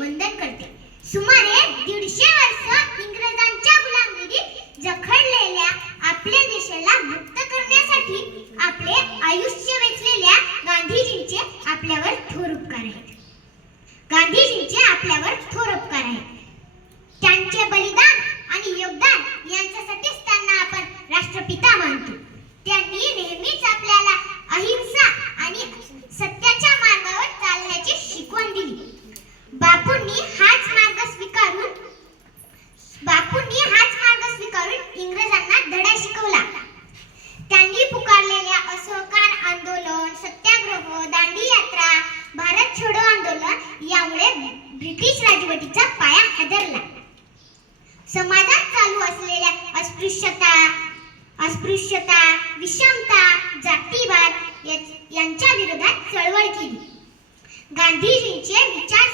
वंदन करते. सुमारे दीडशे वर्ष इंग्रजांच्या गुलामगिरीत जखडलेल्या आपल्या देशाला मुक्त करण्यासाठी आपले आयुष्य वेचलेल्या गांधीजींचे आपल्यावर थोर उपकार आहेत. गांधीजींचे आपल्यावर थोर उपकार आहेत. त्यांचे बलिदान आणि योगदान यांच्यासाठीच त्यांना आपण राष्ट्रपिता मानतो. त्यांनी नेहमीच आपल्याला अहिंसा बापूंनी हाच मार्ग स्वीकारून बापूंनी हाच मार्ग स्वीकारून इंग्रजांना धडा शिकवला. त्यांनी पुकारलेल्या असहकार आंदोलन सत्याग्रह दांडी यात्रा भारत छोडो आंदोलन यामुळे ब्रिटिश राजवटीचा पाया हादरला. समाजात चालू असलेल्या अस्पृश्यता अस्पृश्यता विषमता जातीवाद यांच्या विरोधात चळवळ केली. गांधीजींचे विचार